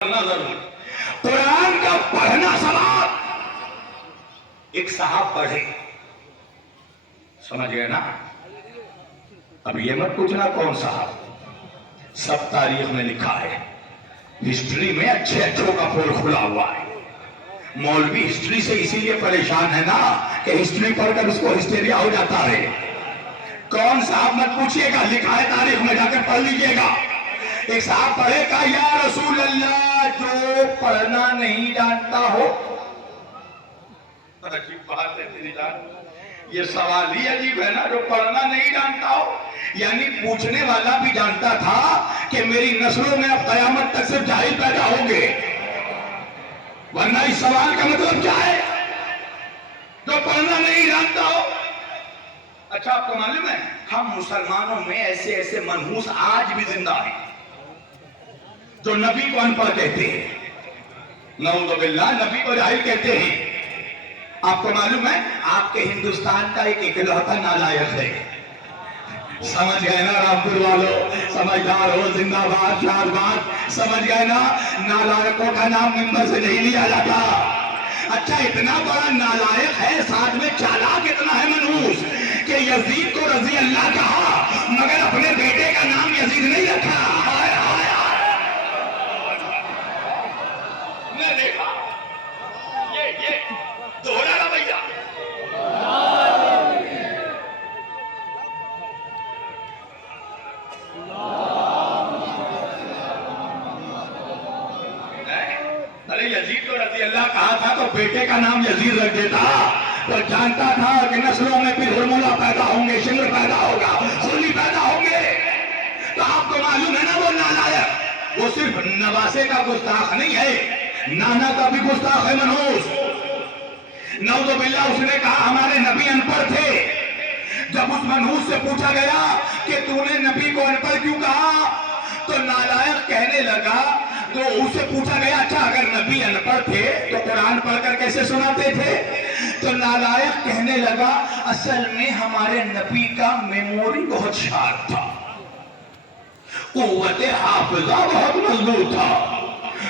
ضرور قرآن کا پڑھنا سواب. ایک صاحب پڑھے, سمجھ گئے نا. اب یہ مت پوچھنا کون صاحب, سب تاریخ میں لکھا ہے, ہسٹری میں اچھے اچھوں کا پول کھلا ہوا ہے. مولوی ہسٹری سے اسی لیے پریشان ہے نا کہ ہسٹری پڑھ کر اس کو ہسٹیریا ہو جاتا ہے. کون صاحب مت پوچھئے گا, لکھا ہے تاریخ میں, جا کر پڑھ لیجئے گا. ایک صاحب پڑھے کہا یا رسول اللہ جو پڑھنا نہیں جانتا ہو. عجیب بات ہے تیری جان, یہ سوال ہی عجیب ہے نا, جو پڑھنا نہیں جانتا ہو. یعنی پوچھنے والا بھی جانتا تھا کہ میری نسلوں میں اب قیامت تک صرف جاہل پیدا ہوں گے, ورنہ اس سوال کا مطلب کیا ہے, جو پڑھنا نہیں جانتا ہو. اچھا آپ کو معلوم ہے ہم مسلمانوں میں ایسے ایسے منحوس آج بھی زندہ ہیں جو نبی کو ان پڑھ کہتے ہیں, نعوذ باللہ نبی کو جاہل کہتے ہیں. آپ کو معلوم ہے آپ کے ہندوستان کا ایک اکلوتا نالائق ہے. سمجھ گئے نا رامپور والوں, سمجھدار ہو, زندہ باد, شاد باد. سمجھ گئے نا, نالائقوں کا نام ممبر سے نہیں لیا جاتا. اچھا اتنا بڑا نالائق ہے, ساتھ میں چالاک اتنا ہے منحوس کہ یزید کو رضی اللہ کہا مگر اپنے بیٹے کا نام یزید نہیں رکھا. نے دیکھا یہ دوہرا رویہ. ارے یزید کو رضی اللہ کہا تھا تو بیٹے کا نام یزید رکھ دیتا, تو جانتا تھا کہ نسلوں میں پھر ہرمولہ پیدا ہوں گے, شنگر پیدا ہوگا, ہولی پیدا ہوں گے. تو آپ کو معلوم ہے نا وہ نالائق, وہ صرف نواسے کا گستاخ نہیں ہے, نانا کا بھی گستاخ ہے منحوس. نعوذ باللہ اس نے کہا ہمارے نبی ان پڑھ تھے. جب اس منحوس سے پوچھا گیا کہ تو نے نبی کو ان پڑھ کیوں کہا, تو نالائق کہنے لگا, تو اس سے پوچھا گیا اچھا اگر نبی ان پڑھ تھے تو قرآن پڑھ کر کیسے سناتے تھے. تو نالائق کہنے لگا اصل میں ہمارے نبی کا میموری بہت شارپ تھا, قوت حافظہ بہت مضبوط تھا.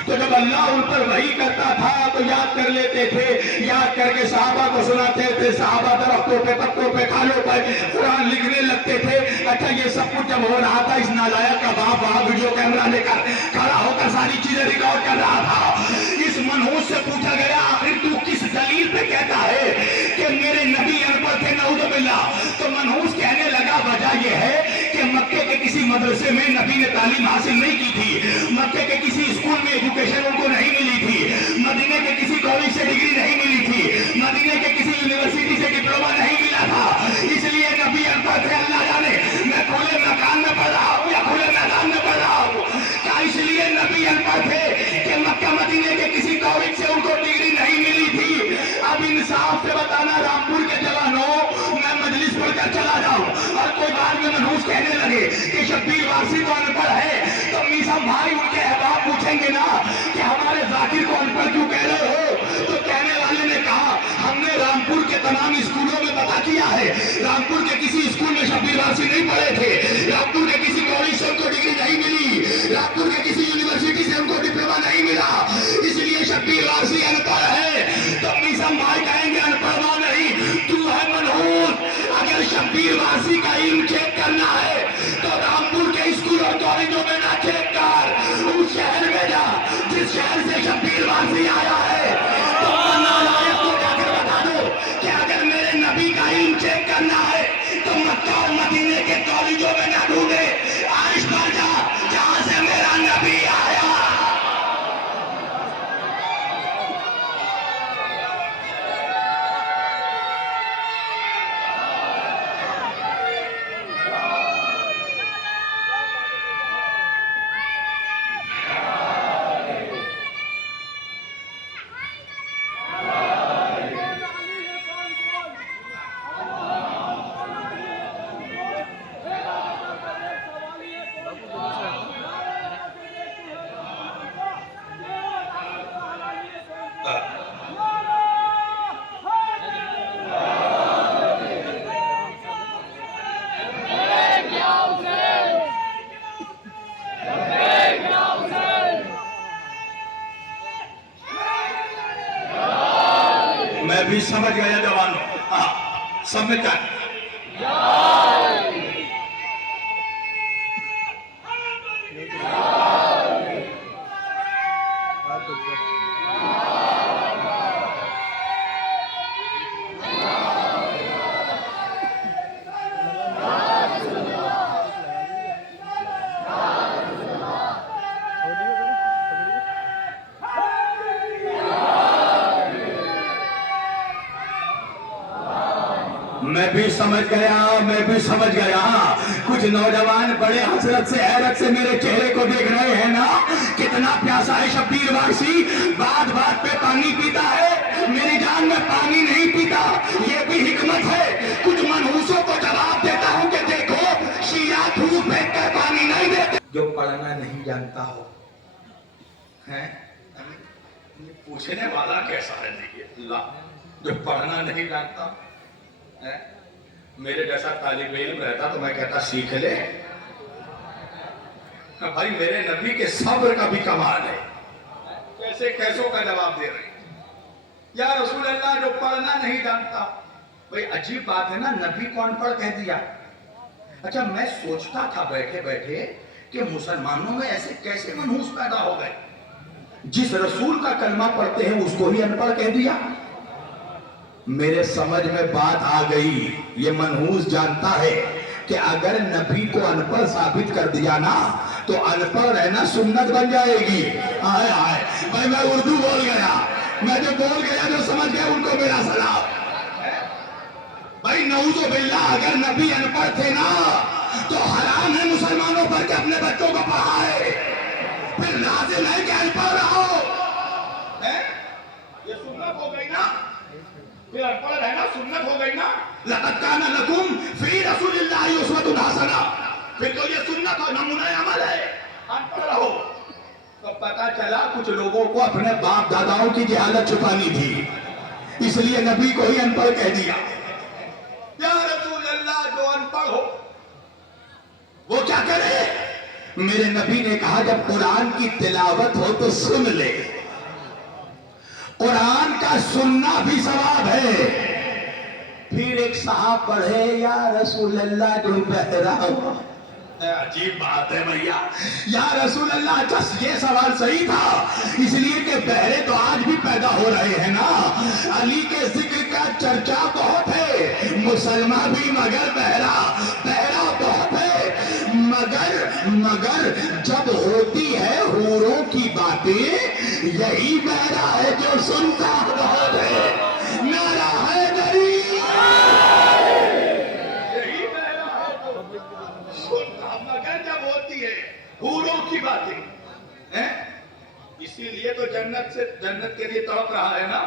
تو جب اللہ ان پر وحی کرتا تھا تو یاد کر لیتے تھے, یاد کر کے صحابہ کو سناتے تھے, صحابہ درختوں پہ, پتوں پہ, کھالوں پہ قرآن لکھنے لگتے تھے. اچھا یہ سب کچھ جب ہو رہا تھا, اس نالائق کا باپ وہاں ویڈیو کیمرہ لے کر کھڑا ہو کر ساری چیزیں ریکارڈ کر رہا تھا. اس منحوس سے پوچھا گیا آخر تو کس دلیل پہ کہتا ہے کہ میرے نبی ان پڑھ تھے, نعوذ باللہ. تو منحوس کہنے لگا وجہ یہ ہے کہ مکے کے کسی مدرسے میں نبی نے تعلیم حاصل نہیں کی تھی, مکے کے کسی اسکول میں ایجوکیشن ان کو نہیں ملی تھی, مدینے کے کسی کالج سے ڈگری نہیں ملی تھی, مدینے کے کسی یونیورسٹی سے ڈپلوما نہیں ملا تھا, اس لیے نبی ان پڑھ تھے. اللہ جانے میں کھلے مکان میں پڑھ رہا ہوں یا کھلے میدان میں پڑھ رہا ہوں, کیا اس لیے نبی ان پڑھ تھے کہ مکہ مدینے کے کسی کالج سے ان کو ڈگری نہیں ملی تھی. اب انصاف سے بتانا رامپور کے جوانوں, میں مجلس پڑھ کر چلا جاؤں اور کوئی بعد میں منحوس کہنے لگے کہ شبیر وارسی تو ان پڑھ ہے, تو میسم بھائی ان کے احباب پوچھیں گے نا کہ ہمارے ذاکر کو ان پڑھ کیوں کہہ رہے ہو. تو کہنے والے نے کہا ہم نے رامپور کے تمام اسکولوں میں پتہ کیا ہے, رامپور کے کسی اسکول میں شبیر وارسی نہیں پڑھے تھے, رامپور کے کسی کالج سے ان کو ڈگری نہیں ملی, رامپور کے کسی یونیورسٹی سے ان کو ڈپلوما نہیں ملا, اس لیے شبیر وارسی ان پڑھ ہے. تو میسم بھائی کہیں گے ان پڑھوا نہیں, تو ہے منحوس. اگر شبیر وارسی کا علم چیک کرنا ہے تو رامپور کے اسکول اور کالجوں میں نہ چیک کر, اس شہر میں جا جس شہر سے شبیر وارسی آیا ہے. تو نالائق کو جا کر بتا دو کہ اگر میرے نبی کا علم چیک کرنا ہے تو مکہ اور مدینے کے کالجوں میں نہ ڈھونڈے, عرش پر جا جہاں سے میرا نبی آیا. بھی سمجھ گیا جوانوں. ہاں سب میں کیا میں بھی سمجھ گیا. کچھ نوجوان بڑے حسرت سے حیرت سے میرے چہرے کو دیکھ رہے ہیں نا. کتنا پیاسا ہے شبیر وارسی, بات بات پہ پانی پیتا ہے, میری جان میں پانی نہیں پیتا. یہ بھی حکمت ہے. کچھ منحوسوں کو جواب دیتا ہوں کہ دیکھو شیعہ دھوپ پھینک کر پانی نہیں دیتے. جو پڑھنا نہیں جانتا ہو پوچھنے والا کیسا ہے اللہ, جو پڑھنا نہیں جانتا. میرے جیسا طالب علم رہتا تو میں کہتا سیکھ لے بھائی. میرے نبی کے صبر کا بھی کمال ہے. کیسے کیسوں کا جواب دے رہے یا رسول اللہ جو پڑھنا نہیں جانتا. بھائی عجیب بات ہے نا, نبی کو ان پڑھ کہہ دیا. اچھا میں سوچتا تھا بیٹھے بیٹھے کہ مسلمانوں میں ایسے کیسے منحوس پیدا ہو گئے. جس رسول کا کلمہ پڑھتے ہیں اس کو ہی ان پڑھ کہہ دیا. میرے سمجھ میں بات آ گئی. یہ منحوس جانتا ہے کہ اگر نبی کو ان پڑھ ثابت کر دیا نا تو ان پڑھ رہنا سنت بن جائے گی. آئے آئے بھائی میں اردو بول گیا, میں جو بول گیا جو سمجھ گیا ان کو میرا سلام. بھائی نعوذ باللہ اگر نبی ان پڑھ تھے نا تو حرام ہے مسلمانوں پر کہ اپنے بچوں کو پڑھائے. پھر لازم ہے کہ ان پڑھ رہا ہو. یہ سنت ہو گئی نا, پھر ان پڑھ رہنا سنت ہو گئی نا. لقد کان لکم فی رسول اللہ اسوۃ حسنہ, پھر تو یہ سنت اور نمونہ عمل ہے. ان پڑھ رہو. تو پتہ چلا کچھ لوگوں کو اپنے باپ داداؤں کی جہالت چھپانی تھی, اس لیے نبی کو ہی ان پڑھ کہہ دیا. یا رسول اللہ جو ان پڑھ ہو وہ کیا کرے. میرے نبی نے کہا جب قرآن کی تلاوت ہو تو سن لے. قرآن کا سننا بھی ثواب ہے. پھر ایک صاحب پڑھے یا رسول اللہ جو بہرا ہو. عجیب بات ہے بھیا. یا رسول اللہ اچھا یہ سوال صحیح تھا اس لیے کہ بہرے تو آج بھی پیدا ہو رہے ہیں نا. علی کے ذکر کا چرچا بہت ہے, مسلمان بھی مگر بہرا بہت ہے. مگر جب ہوتی ہے حوروں کی باتیں یہی بہرا ہے جو سنتا بہت ہے. نعرہ حیدری. یہی بہرا ہے جو سنتا مگر جب ہوتی ہے حوروں کی باتیں. اسی لیے تو جنت کے لیے تڑپ رہا ہے نا.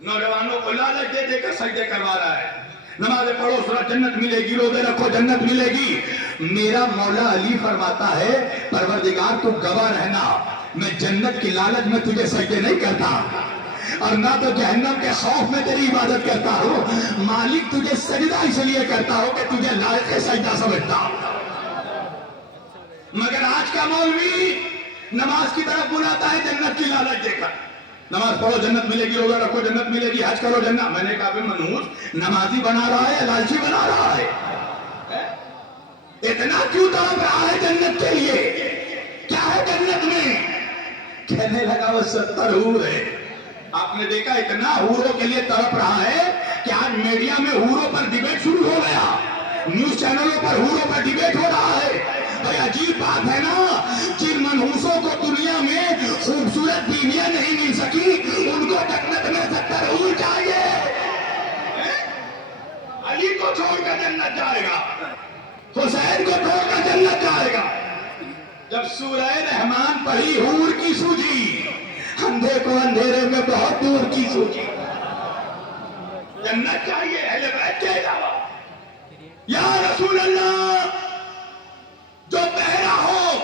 نوجوانوں کو لالچ دے دے کر سجدے کروا رہا ہے. نمازیں پڑھو سورہ جنت ملے گی, روزے رکھو جنت ملے گی. میرا مولا علی فرماتا ہے پروردگار تو گواہ رہنا میں جنت کی لالچ میں تجھے سجدے نہیں کرتا اور نہ تو جہنم کے خوف میں تیری عبادت کرتا ہوں. مالک تجھے سجدہ اس لیے کرتا ہوں کہ تجھے لائق سجدہ سمجھتا ہوں. مگر آج کا مولوی نماز کی طرف بلاتا ہے جنت کی لالچ دے کر. نماز پڑھو جنت ملے گی, روزہ رکھو جنت ملے گی, حج کرو جنت. میں نے کہا کہ منحوس نمازی بنا رہا ہے لالچی بنا رہا ہے. اتنا کیوں تڑپ رہا ہے جنت کے لیے, کیا ہے جنت میں. کہنے لگا وہ 70 حور ہے. آپ نے دیکھا اتنا حوروں کے لیے تڑپ رہا ہے کہ آج میڈیا میں حوروں پر ڈیبیٹ شروع ہو گیا, نیوز چینلوں پر حوروں پر ڈیبیٹ ہو رہا ہے. بھائی عجیب بات ہے نا, جن منحوسوں کو دنیا میں خوبصورت بیویاں نہیں مل سکی ان کو جنت میں 70 حور چاہیے. علی کو چھوڑ کر جنت جائے گا, حسین کو چھوڑ کر جنت جائے گا. جب سورہ رحمان پڑھی حور کی سوجی, اندھے کو اندھیرے میں بہت دور کی سوجی. جنت چاہیے اہل بیت کے علاوہ. یا رسول اللہ جو بہرا ہو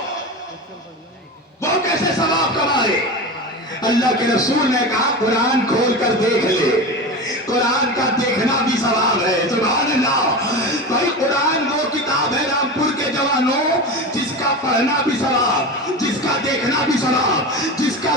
وہ کیسے ثواب کمائے. اللہ کے رسول نے کہا قرآن کھول کر دیکھ لے, قرآن کا دیکھنا بھی ثواب ہے. سبحان اللہ. بھائی قرآن وہ کتاب ہے رامپور کے جوانوں جس کا پڑھنا بھی ثواب, جس کا دیکھنا بھی ثواب, جس کا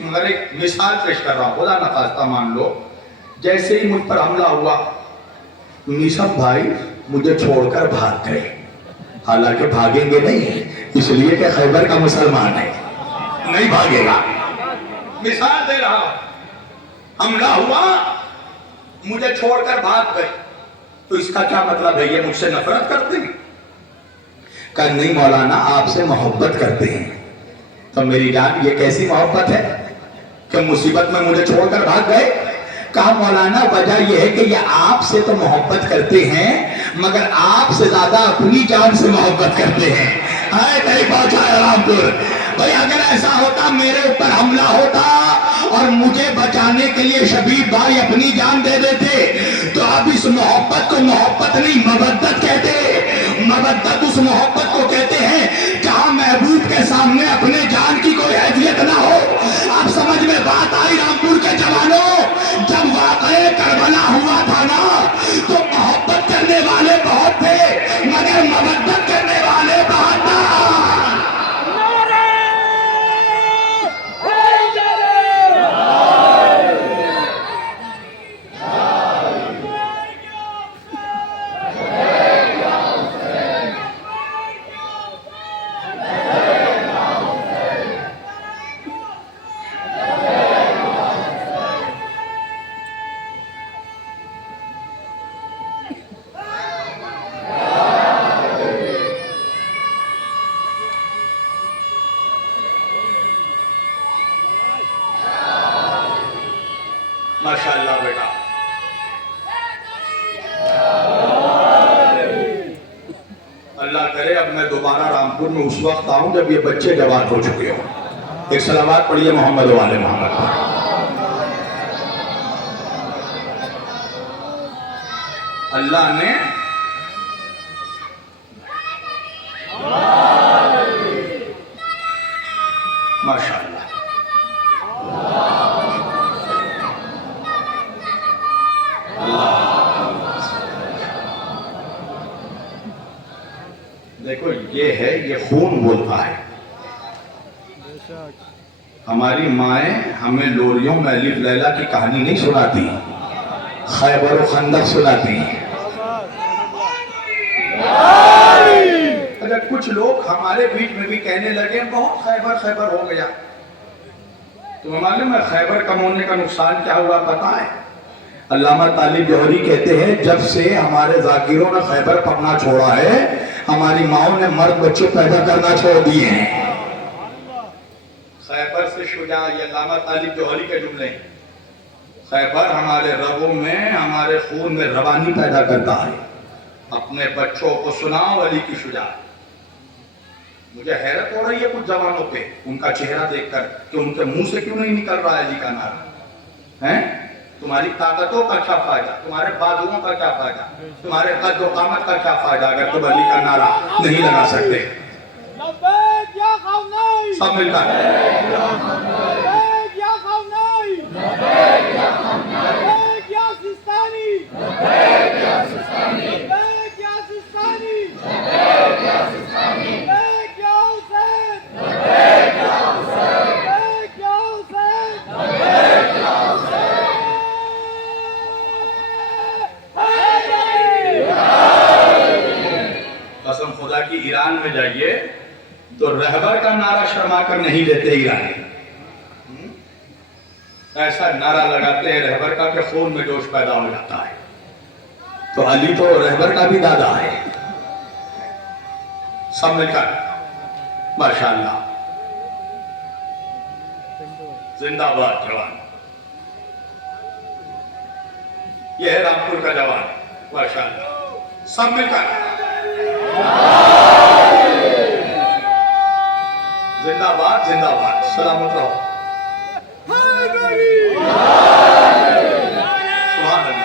مگر ایک مثال پیش کر رہا ہوں. خدا نخواستہ مان لو جیسے ہی مجھ پر حملہ ہوا، میثم بھائی مجھے چھوڑ کر بھاگ گئے. حالانکہ بھاگیں گے نہیں، اس لیے کہ خیبر کا مسلمان ہے، نہیں بھاگے گا. مثال دے رہا ہوں. حملہ ہوا، مجھے چھوڑ کر بھاگ گئے، تو اس کا کیا مطلب ہے؟ یہ مجھ سے نفرت کرتے ہیں؟ کہ نہیں مولانا، آپ سے محبت کرتے ہیں. تو میری جان یہ کیسی محبت ہے کہ مصیبت میں مجھے چھوڑ کر بھاگ گئے؟ کہا مولانا وجہ یہ ہے کہ یہ آپ سے تو محبت کرتے ہیں مگر آپ سے زیادہ اپنی جان سے محبت کرتے ہیں. ہائے نہیں پہنچا رامپور. بھئی اگر ایسا ہوتا میرے اوپر حملہ ہوتا اور مجھے بچانے کے لیے شبیب بھائی اپنی جان دے دیتے تو اب اس محبت کو محبت نہیں مودت کہتے. مودت اس محبت کو کہتے ہیں جہاں محبوب کے سامنے اپنے جان کی کوئی حیثیت نہ ہو. آپ سمجھ میں بات آئی رامپور کے جوانوں؟ جب واقعہ کربلا ہوا تھا نا تو محبت کرنے والے بہت تھے مگر مودت کرنے والے بہت تھے. ماشاءاللہ بیٹا، اللہ کرے اب میں دوبارہ رامپور میں اس وقت آؤں جب یہ بچے جوان ہو چکے ہوں. ایک صلوات پڑھیے محمد والے محمد پر. اللہ نے ماشاءاللہ دیکھو یہ ہے، یہ خون بولتا ہے. ہماری مائیں ہمیں لوریوں میں الف لیلا کی کہانی نہیں سناتی، خیبر و خندق سناتی. اگر کچھ لوگ ہمارے بیچ میں بھی کہنے لگے بہت خیبر خیبر ہو گیا. تمہیں معلوم ہے خیبر کم ہونے کا نقصان کیا ہوا پتہ ہے؟ علامہ طالب جوہری کہتے ہیں جب سے ہمارے ذاکروں نے خیبر پڑھنا چھوڑا ہے ہماری ماؤں نے مرد بچے پیدا کرنا چھوڑ دیے ہیں. خیبر سے شجاع، یہ علامہ طالب جوہری کے جملے ہیں. خیبر ہمارے رگوں میں، ہمارے خون میں روانی پیدا کرتا ہے. اپنے بچوں کو سناؤ علی کی شجاعت. مجھے حیرت ہو رہی ہے کچھ جوانوں پہ ان کا چہرہ دیکھ کر کہ ان کے منہ سے کیوں نہیں نکل رہا ہے علی کا نعرہ. تمہاری طاقتوں کا کیا فائدہ، تمہارے بازوؤں کا کیا فائدہ، تمہارے قد و قامت کا کیا فائدہ اگر تم علی کا نعرہ نہیں لگا سکتے. سب مل کر قسم خدا کی ایران میں جائیے تو رہبر کا نعرہ شرما کر نہیں دیتے ایرانی. ایسا نعرہ لگاتے ہیں رہبر کا کہ خون میں جوش پیدا ہو جاتا ہے. تو علی تو رہبر کا بھی دادا ہے. سب مل کر ماشاءاللہ زندہ باد جوان. یہ ہے رامپور کا جوان ماشاءاللہ. سب مل کر زندہ باد زندہ باد. سلامت رہو. سبحان اللہ.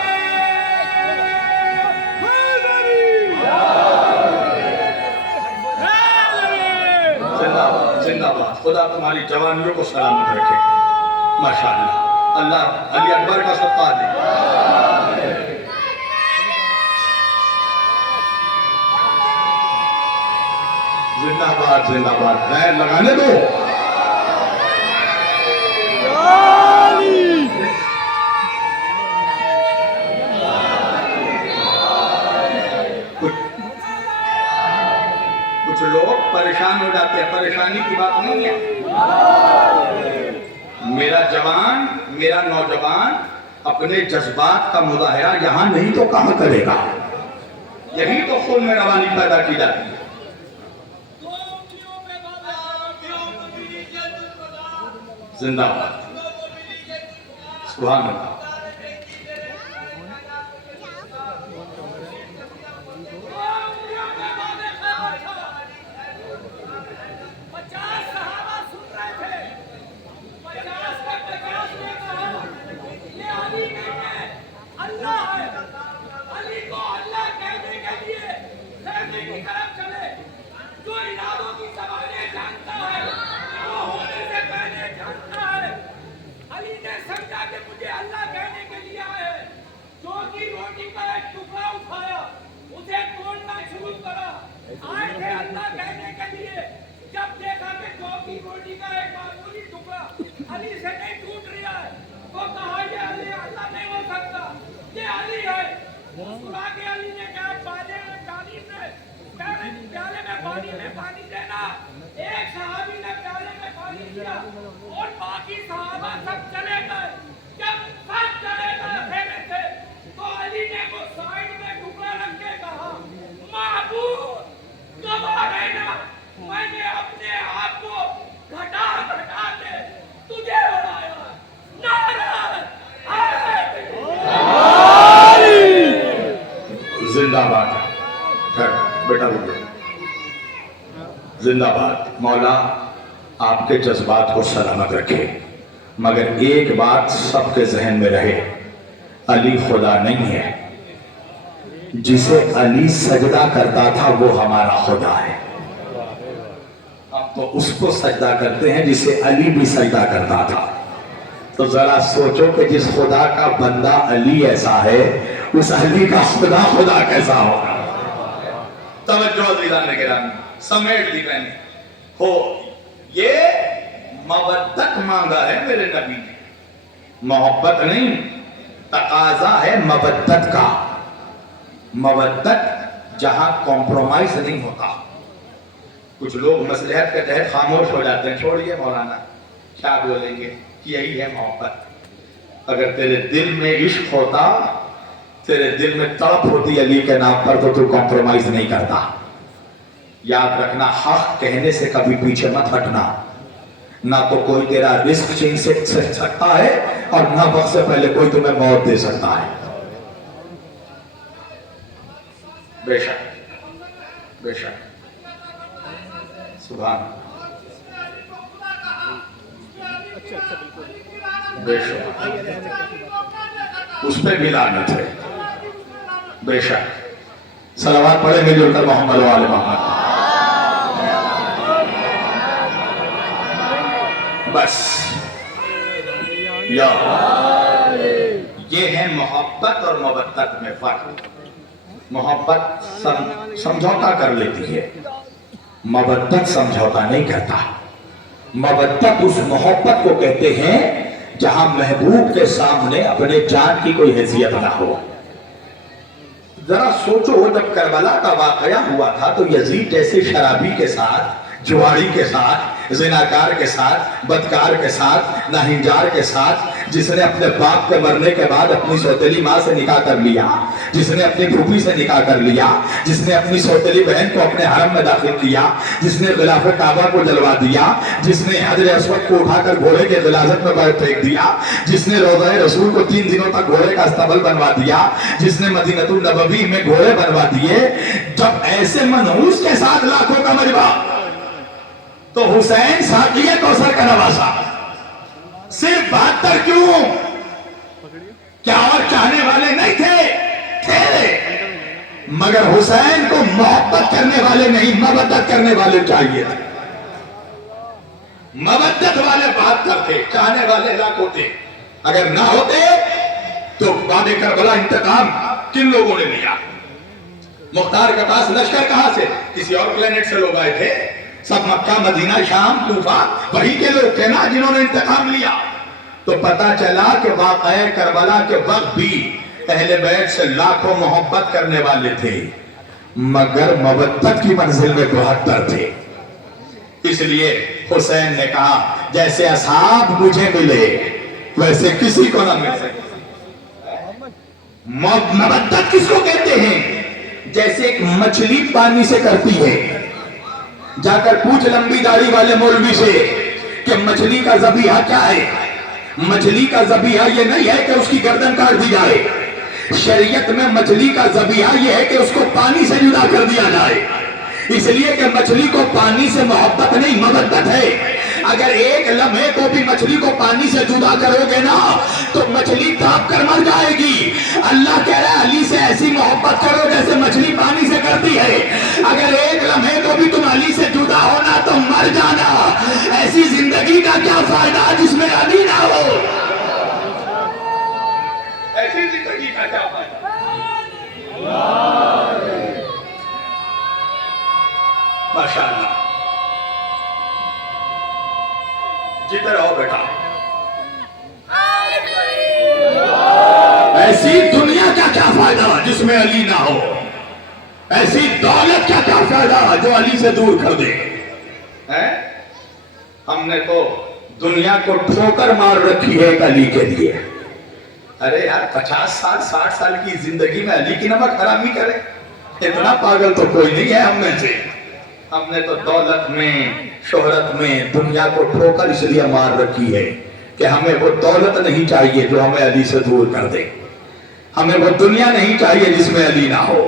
زندہ باد زندہ باد. خدا تمہاری جوانیوں کو سلامت رکھے ماشاءاللہ. اللہ علی اکبر کا صدقہ دے. زندہ باد زندہ باد. غیر لگانے دو. پریشان ہو جاتے ہیں. پریشانی کی بات نہیں ہے. میرا جوان، میرا نوجوان اپنے جذبات کا مظاہرہ یہاں نہیں تو کہاں کرے گا؟ یہی تو خون میں روانی پیدا کی جاتی ہے. زندہ باد. سبحان اللہ. زندہ باد. بیٹا بولو. زندہ باد. مولا آپ کے جذبات کو سلامت رکھے، مگر ایک بات سب کے ذہن میں رہے، علی خدا نہیں ہے. جسے علی سجدہ کرتا تھا وہ ہمارا خدا ہے. ہم تو اس کو سجدہ کرتے ہیں جسے علی بھی سجدہ کرتا تھا. تو ذرا سوچو کہ جس خدا کا بندہ علی ایسا ہے، اس علی کا خدا خدا کیسا ہوگا؟ توجہ عزیزان گرامی، سمیٹ لی میں نے. ہو یہ مودت مانگا ہے میرے نبی نے، محبت نہیں، تقاضا ہے مودت کا. مودت جہاں کمپرومائز نہیں ہوتا. کچھ لوگ مصلحت کے تحت خاموش ہو جاتے ہیں. چھوڑیے مولانا کیا بولیں گے، یہی ہے محبت. اگر تیرے دل میں عشق ہوتا، تیرے دل میں تڑپ ہوتی علی کے نام پر، تو تو کمپرومائز نہیں کرتا. یاد رکھنا، حق کہنے سے کبھی پیچھے مت ہٹنا. نہ تو کوئی تیرا رزق چھین سکتا ہے، اور نہ وقت سے پہلے کوئی تمہیں موت دے سکتا ہے. بے شک بے شک. سبحان بے شک. اس پہ بھی لعنت ہے. بے شک. صلوات پڑھیں مل جل کر محمد و آل محمد. بس یا یہ ہے محبت اور مودت میں فرق. محبت سمجھوتا کر لیتی ہے، مودت سمجھوتا نہیں کرتا. مودت اس محبت کو کہتے ہیں جہاں محبوب کے سامنے اپنے جان کی کوئی حیثیت نہ ہو. ذرا سوچو، جب کربلا کا واقعہ ہوا تھا تو یزید جیسے شرابی کے ساتھ، جواری کے ساتھ، زناکار کے ساتھ، بدکار کے ساتھ، ناہنجار کے ساتھ، جس نے اپنے باپ کے مرنے کے بعد اپنی سوتیلی ماں سے نکاح کر لیا، جس نے اپنی پھوپھی سے نکاح کر لیا، جس نے اپنی سوتیلی بہن کو اپنے حرم میں داخل کیا، جس نے غلاف کعبہ کو جلوا دیا، جس نے حجر اسود کو اٹھا کر گھوڑے کے غلاظت میں پھینک دیا، جس نے روضہ رسول کو 3 دنوں تک گھوڑے کا استبل بنوا دیا، جس نے مدینہ النبوی میں گھوڑے بنوا دیے. جب ایسے منحوس کے ساتھ لاکھوں کا مجمع، تو حسین ساقی کوثر کا نواسا صرف 72 کیوں؟ کیا اور چاہنے والے نہیں تھے؟ مگر حسین کو محبت کرنے والے نہیں، مودت کرنے والے چاہیے. مودت والے بات کرتے، چاہنے والے لاکھوں تھے. اگر نہ ہوتے تو بعد کربلا انتقام کن لوگوں نے لیا؟ مختار کے پاس لشکر کہاں سے؟ کسی اور پلینٹ سے لوگ آئے تھے. سب مکہ، مدینہ، شام، کوفہ وہی کے لوگ تھے نا جنہوں نے انتقام لیا. تو پتا چلا کہ واقعہ کربلا کے وقت بھی اہل بیت سے لاکھوں محبت کرنے والے تھے، مگر مودت کی منزل میں 72 تھے. اس لیے حسین نے کہا جیسے اصحاب مجھے ملے ویسے کسی کو نہ مل سکے. مودت کس کو کہتے ہیں؟ جیسے ایک مچھلی پانی سے کرتی ہے. جا کر پوچھ لمبی داڑھی والے مولوی سے کہ مچھلی کا ذبیحہ کیا ہے. مچھلی کا ذبیحہ یہ نہیں ہے کہ اس کی گردن کاٹ دی جائے. شریعت میں مچھلی کا ذبیحہ یہ ہے کہ اس کو پانی سے جدا کر دیا جائے. اس لیے کہ مچھلی کو پانی سے محبت نہیں مودت ہے. اگر ایک لمحے کو بھی مچھلی کو پانی سے جدا کرو گے نا تو مچھلی تڑپ کر مر جائے گی. اللہ کہہ رہا ہے علی سے ایسی محبت کرو جیسے مچھلی پانی سے کرتی ہے. اگر ایک لمحے کو بھی تم علی سے جدا ہونا تو مر جانا. ایسی زندگی کا کیا فائدہ جس میں علی نہ ہو. ایسی زندگی کا کیا فائدہ. ماشاءاللہ. جدھر ہو بیٹا ایسی دنیا کا کیا فائدہ جس میں علی نہ ہو. ایسی دولت کا کیا فائدہ جو علی سے دور کر دے. ہم نے تو دنیا کو ٹھوکر مار رکھی ہے ایک علی کے لیے. ارے یار 50 سال 60 سال کی زندگی میں علی کی نمک حرامی کرے. اتنا پاگل تو کوئی نہیں ہے ہم میں سے. ہم نے تو دولت میں شہرت میں دنیا کو ٹھوکر اس لیے مار رکھی ہے کہ ہمیں وہ دولت نہیں چاہیے جو ہمیں علی سے دور کر دے. ہمیں وہ دنیا نہیں چاہیے جس میں علی نہ ہو.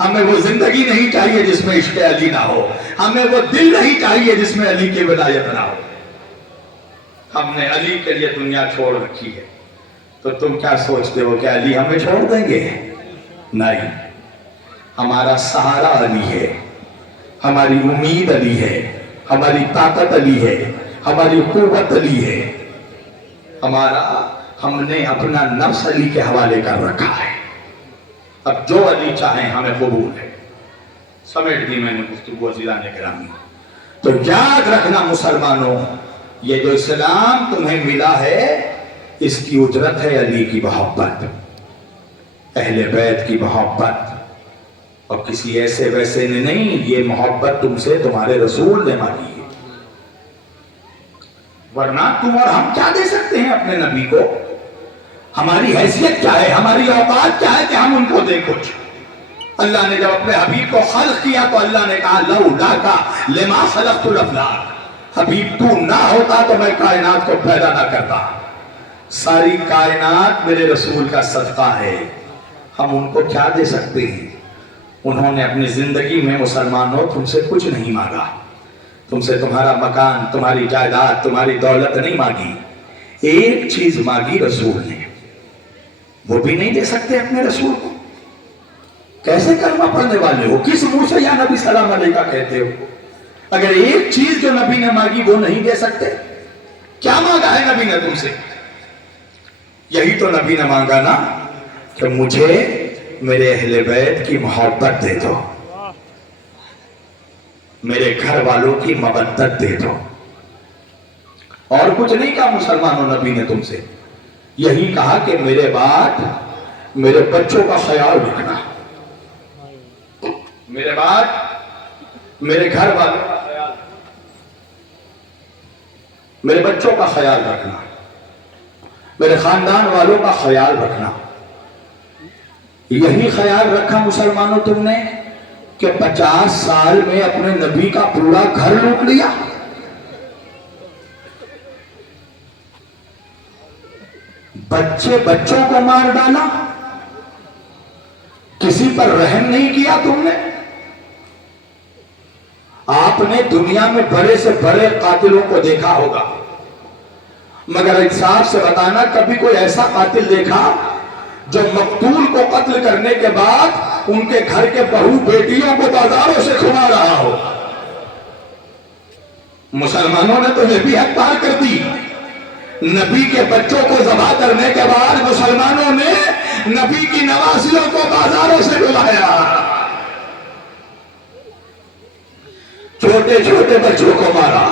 ہمیں وہ زندگی نہیں چاہیے جس میں عشق علی نہ ہو. ہمیں وہ دل نہیں چاہیے جس میں علی کی ولایت نہ ہو. ہم نے علی کے لیے دنیا چھوڑ رکھی ہے. تو تم کیا سوچتے ہو کہ علی ہمیں چھوڑ دیں گے؟ نہیں. ہمارا سہارا علی ہے. ہماری امید علی ہے. ہماری طاقت علی ہے. ہماری قوت علی ہے. ہم نے اپنا نفس علی کے حوالے کر رکھا ہے. اب جو علی چاہیں ہمیں قبول ہے. سمیٹ دی میں نے گفتگو عزیزان گرامی. تو یاد رکھنا مسلمانوں یہ جو اسلام تمہیں ملا ہے اس کی اجرت ہے علی کی محبت اہل بیت کی محبت اور کسی ایسے ویسے نے نہیں. یہ محبت تم سے تمہارے رسول نے مانگی ہے. ورنہ تم اور ہم کیا دے سکتے ہیں اپنے نبی کو؟ ہماری حیثیت کیا ہے؟ ہماری اوقات کیا ہے کہ ہم ان کو دیں کچھ؟ اللہ نے جب اپنے حبیب کو خلق کیا تو اللہ نے کہا لولاکا لما خلقت الافلاک. حبیب تو نہ ہوتا تو میں کائنات کو پیدا نہ کرتا. ساری کائنات میرے رسول کا صدقہ ہے. ہم ان کو کیا دے سکتے ہیں؟ انہوں نے اپنی زندگی میں مسلمانوں تم سے کچھ نہیں مانگا. تم سے تمہارا مکان تمہاری جائیداد تمہاری دولت نہیں مانگی. ایک چیز مانگی رسول نے. وہ بھی نہیں دے سکتے اپنے رسول کو. کیسے کلمہ پڑھنے والے ہو؟ کس منہ سے یا نبی سلام علیکہ کہتے ہو؟ اگر ایک چیز جو نبی نے مانگی وہ نہیں دے سکتے. کیا مانگا ہے نبی نے تم سے؟ یہی تو نبی نے مانگا نا کہ مجھے میرے اہل بیت کی محبت دے دو, میرے گھر والوں کی مودت دے دو. اور کچھ نہیں کہا مسلمانوں نبی نے تم سے. یہی کہا کہ میرے بعد میرے بچوں کا خیال رکھنا, میرے بعد میرے گھر والوں کا خیال, میرے بچوں کا خیال رکھنا, میرے خاندان والوں کا خیال رکھنا. یہی خیال رکھا مسلمانوں تم نے کہ 50 سال میں اپنے نبی کا پورا گھر لوٹ لیا. بچوں کو مار ڈالا, کسی پر رحم نہیں کیا تم نے. آپ نے دنیا میں بڑے سے بڑے قاتلوں کو دیکھا ہوگا, مگر انصاف سے بتانا کبھی کوئی ایسا قاتل دیکھا جو مقتول کو قتل کرنے کے بعد ان کے گھر کے بہو بیٹیوں کو بازاروں سے کھلا رہا ہو؟ مسلمانوں نے تو یہ بھی حد پار کر دی. نبی کے بچوں کو ذبح کرنے کے بعد مسلمانوں نے نبی کی نواسیوں کو بازاروں سے بلایا. چھوٹے چھوٹے بچوں کو مارا.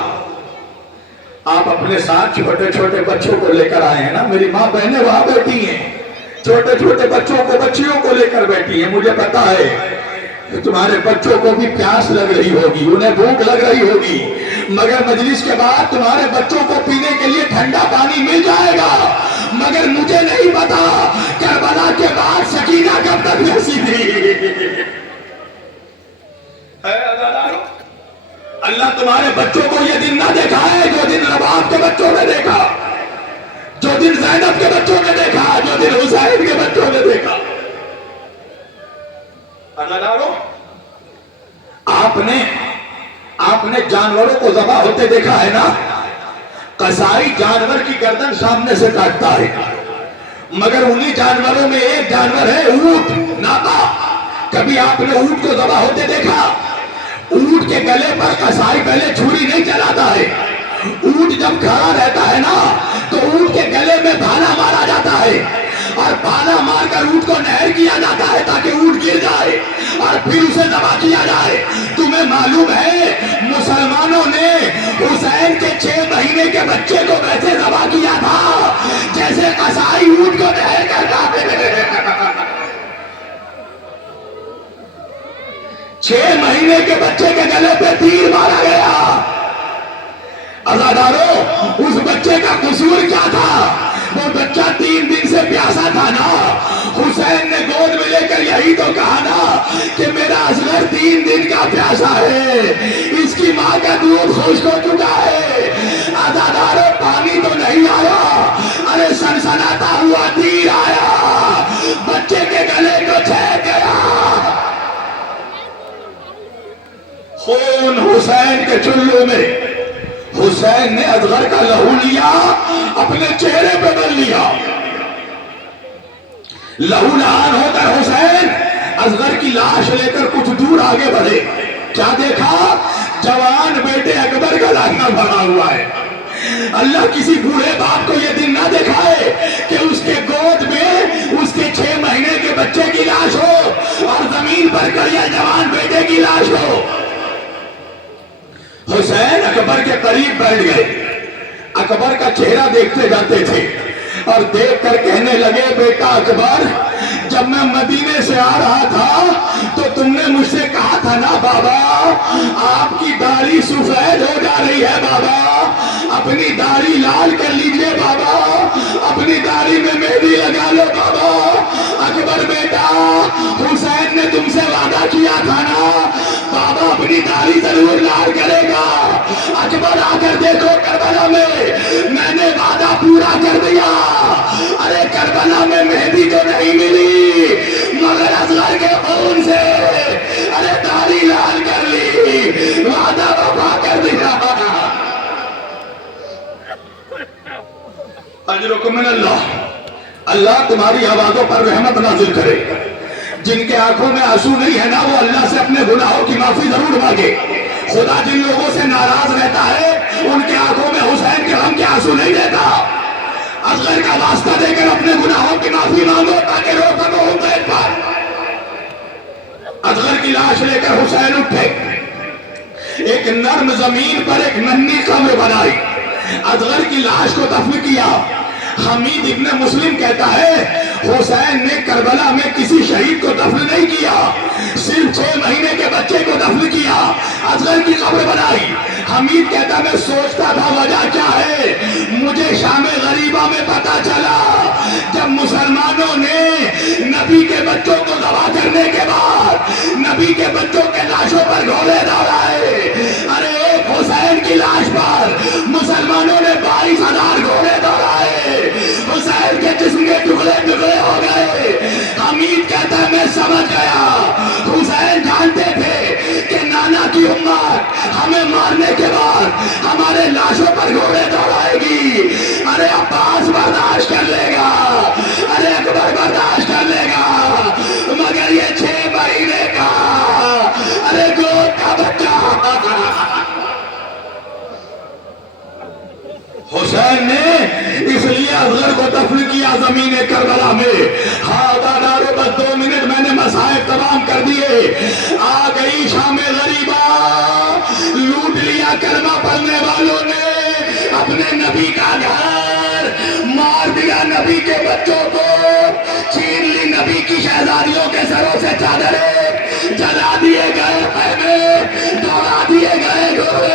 آپ اپنے ساتھ چھوٹے چھوٹے بچوں کو لے کر آئے ہیں نا, میری ماں بہنیں وہاں بیٹھی ہیں, چھوٹے چھوٹے بچوں کو بچیوں کو لے کر بیٹھی ہیں. مجھے پتا ہے کہ تمہارے بچوں کو بھی پیاس لگ رہی ہوگی, انہیں بھوک لگ رہی ہوگی. مگر مجلس کے بعد تمہارے بچوں کو پینے کے لیے ٹھنڈا پانی مل جائے گا، مگر مجھے نہیں پتا کربلا کے بعد سکینہ کب تک نسی تھی۔ اللہ تمہارے بچوں کو یہ دن نہ دکھائے جو دن رباب کے بچوں نے دیکھا، جو دن زینب کے بچوں نے دیکھا، جو دن حسین کے بچوں نے دیکھا۔ آپ نے جانوروں کو ذبح ہوتے دیکھا ہے نا؟ قصائی جانور کی گردن سامنے سے کاٹتا ہے، مگر انہی جانوروں میں ایک جانور ہے اونٹ، ناقہ۔ کبھی آپ نے اونٹ کو ذبح ہوتے دیکھا؟ اونٹ کے گلے پر قصائی پہلے چھری نہیں چلاتا ہے، اونٹ جب کھڑا رہتا ہے نا تو اونٹ کے گلے میں بھالا مارا جاتا ہے، اور بھالا مار کر اونٹ کو نہر کیا جاتا ہے تاکہ اونٹ گر جائے اور پھر اسے ذبح کیا جائے۔ تمہیں معلوم ہے مسلمانوں نے حسین کے 6 مہینے کے بچے کو ویسے ذبح کیا تھا جیسے قصائی اونٹ کو نہر کر کھاتے تھے۔ 6 مہینے کے بچے کے گلے پہ تیر مارا گیا۔ عزادارو، اس بچے کا قصور کیا تھا؟ وہ بچہ 3 دن سے پیاسا تھا نا، حسین نے گود میں لے کر یہی تو کہا نا کہ میرا اصغر 3 دن کا پیاسا ہے، اس کی ماں کا دودھ خشک ہو چکا ہے۔ عزادارو، پانی تو نہیں آیا، ارے سنسناتا ہوا تیر آیا، بچے کے گلے کو چھید گیا۔ خون حسین کے چلو میں، حسین نے اصغر کا لہو لیا، اپنے چہرے پہ ڈال لیا۔ لہو لہان ہو کر حسین اصغر کی لاش لے کر کچھ دور آگے بڑھے۔ کیا دیکھا؟ جوان بیٹے اکبر کا لاٹھا بھرا ہوا ہے۔ اللہ کسی بوڑھے باپ کو یہ دن نہ دکھائے کہ اس کے گود میں اس کے 6 مہینے کے بچے کی لاش ہو اور زمین پر کڑیا جوان بیٹے کی لاش ہو۔ حسین اکبر کے قریب بیٹھ گئے، اکبر کا چہرہ دیکھتے جاتے تھے اور دیکھ کر کہنے لگے، بیٹا اکبر، جب میں مدینے سے آ رہا تھا تو تم نے مجھ سے کہا تھا نا بابا آپ کی داڑھی سفید ہو جا رہی ہے، بابا اپنی داڑھی لال کر لیجئے، بابا اپنی داڑھی میں مہندی لگا لو بابا۔ اکبر بیٹا، حسین نے تم سے وعدہ کیا تھا نا بابا اپنی داڑھی ضرور لال کرے گا۔ اکبر آ کر دیکھو کربلا میں نے وعدہ پورا کر دیا۔ ارے کربلا میں مہندی تو نہیں ملی مگر اصغر کے خون سے ارے داڑھی لال کر لی، وعدہ وفا کر دیا۔ اجرکم من اللہ، اللہ تمہاری آوازوں پر رحمت نازل کرے۔ جن کے آنکھوں میں آنسو نہیں ہے نا وہ اللہ سے اپنے گناہوں کی معافی ضرور مانگے۔ خدا جن لوگوں سے ناراض رہتا ہے ان کے آنکھوں میں حسین کے غم کے آنسو نہیں دیتا۔ اصغر کا واسطہ دے کر اپنے گناہوں کی معافی مانگو تاکہ رو سکو حسین پر۔ اصغر کی لاش لے کر حسین اٹھے، ایک نرم زمین پر ایک ننھی قبر بنائی، اصغر کی لاش کو دفن کیا۔ حمید ابن مسلم کہتا ہے حسین نے کربلا میں کسی شہید کو دفن نہیں کیا، صرف 6 مہینے کے بچے کو دفن کیا، اصغر کی قبر بنائی۔ حمید کہتا میں سوچتا تھا وجہ کیا ہے، مجھے شام غریبہ میں پتا چلا جب مسلمانوں نے نبی کے بچوں کو ذبح کرنے کے بعد نبی کے بچوں کے لاشوں پر گھوڑے دوڑائے، ارے ایک حسین کی لاش پر مسلمانوں نے 22,000 گھوڑے دوڑائے، حسین کے جسم کے ٹکڑے ٹکڑے ہو گئے۔ حمید کہتا ہے میں سمجھ گیا حسین جانتے تھے کہ نانا کی امت ہمیں مارنے کے بعد ہمارے لاشوں پر گھوڑے دوڑائے گی۔ ارے عباس برداشت کر لے گا، ارے اکبر برداشت کر لے گا، مگر یہ 6 مہینے کا ارے گود کا بچہ حسین نے اس لیے اصغر کو دفن کیا زمین کربلا میں۔ ہاں دادارو بس 2 منٹ میں نے مصائب تمام کر دیے۔ آ گئی شام غریبہ، لوٹ لیا کلمہ پڑھنے والوں نے اپنے نبی کا گھر، مار دیا نبی کے بچوں کو، چھین لی نبی کی شہزادیوں کے سروں سے چادریں، جلا دیے گئے خیمے، دوڑا دیے گئے گھوڑے۔